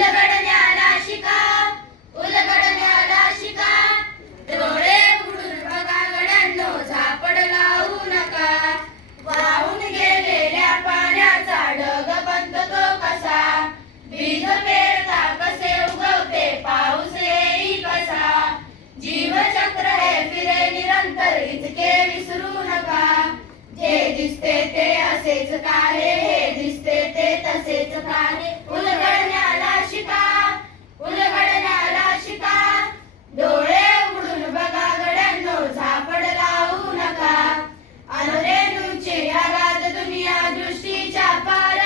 उलगडण्याला शिका, उलगडण्याला शिका. डोळे उघडून बघा गड्यांनो, झापड लावू नका. वाहून गेलेल्या पाण्याचा ढग बनतो कसा, बीज पेरता कसे उगवते पाऊस येई कसा. जीवचक्र हे फिरे निरंतर, इतके विसरू नका. जे दिसते ते असेच काहे, हे दिसते ते तसेच काहे. उलगडण्याला शिका, उलगडण्याला शिका. डोळे उघडून बघा गड्यांनो, झापड लावू नका. अनरेणूची अगाध दुनिया दृष्टीच्या पार,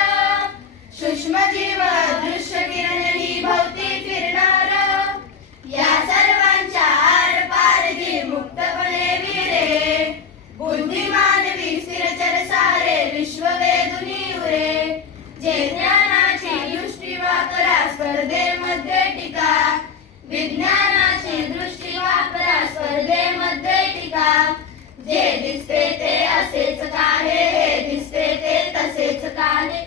सूक्ष्मजीव दृश्य किरण ही भोवती फिरणार. या सर्वांच्या आर पार जी मुक्तपणे विरे, बुद्धिमान स्थिरचर सारे विश्व वेदुनी उरे. जे ज्ञानाची दृष्टी वापरा स्पर्धेमध्ये टिका, विज्ञानाची दृष्टी वापरा स्पर्धेमध्ये टिका. जे दिसते ते असेच काहे, हे दिसते ते तसेच काहे.